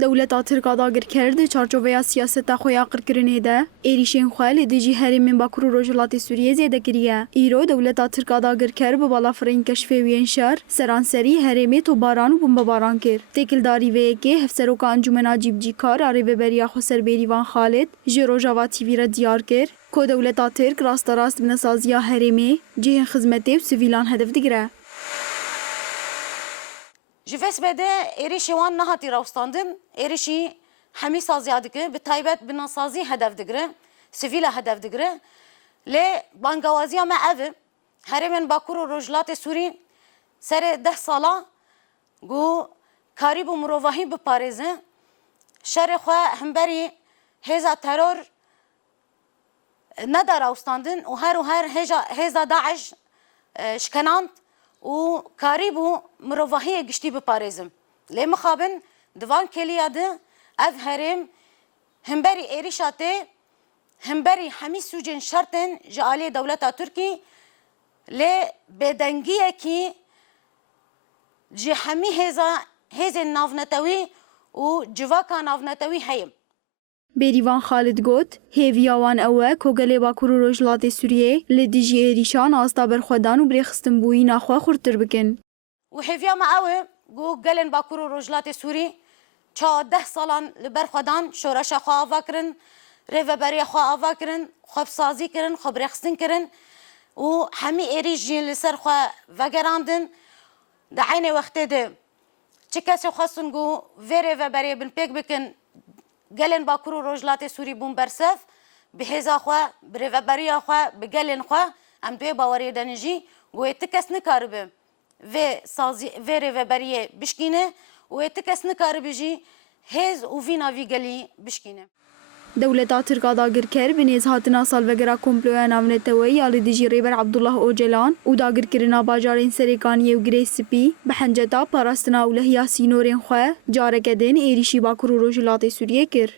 دولتا ترکا داگر کرد چارچوبه سیاستا خویا قرکرنه ده ایریشین خواه لدیجی هرمین باکرو روجلات سوریه زیده کریه. ایرو دولتا ترکا داگر کرد به بالا فرین کشفه وین شهر سرانسری هرمی تو باران و بمباران کرد. تکلداری وی که هفسروکا انجمن عجیب جیکار آره به بریا خسر بیریوان خالد جروجاوا تیوی را دیار کرد که دولتا ترک راست راست بنسازیا هرمی جهن خدمتی و سویلان هدف دگره. جفس بده ایریشی وان نهاتی راوستاندن ایریشی همی سازی دکه به تایبت بناسازی هدف دگره سیویل هدف دگره لی بانگوازی ما اوه هرمن باکور و رجلات سوری سر 10 سالا گو کاری بو مروواهی بپارزه شر خواه همبری هزا ترور ندار راوستاندن و هر هزا داعش شکناند و کاری بو مروواهی گشتی بپارزم لی مخابن دوان کلیاده اف هرم همبری ایریشاته همبری همی سوجن شرطن جالی دولتا ترکی لی بدنگیه کی جی همی هزا نافنتوی و جواکا نافنتوی هیم بریوان خالد گوت هیویاوان اوه کوگله باکور و روجلات سوریه لدیجی ایریشان آستا برخودان و برخستن بویی ناخوا خورتر بکن. و هیویا ما اوه گو گلن باکور و روجلات سوری چا 10 سالان لبرخودان شورش خواه آوا کرن ریوبری خواه آوا کرن خواب سازی کرن خواب برخستن کرن و همی ایریش جین لسر خواه وگراندن ده عین وقت ده چه کسی خواستن گو ویره و بری بن پیک بکن گلن باکور و روجلات سوری بون برسف به هزا خواه بری و بری خواه به گلن خواه ام دوی باوری دنجی گوی تکس نکاربه و سازی ویره و بری بشکینه و تکس نکاربه جی هز و وینا وی گلی بشکینه دولتا ترکا داگر کر بنیز هاتنا سال وگرا کمپلویا نامنتوی یا لدیجی ریبر عبدالله اوجلان و داگر کرنا باجارین سریکانی و گریس سپی بحنجتا پاراستنا و لحیا سینورین خواه جارکدین ایریشی باکر و روجلات سوریه کر.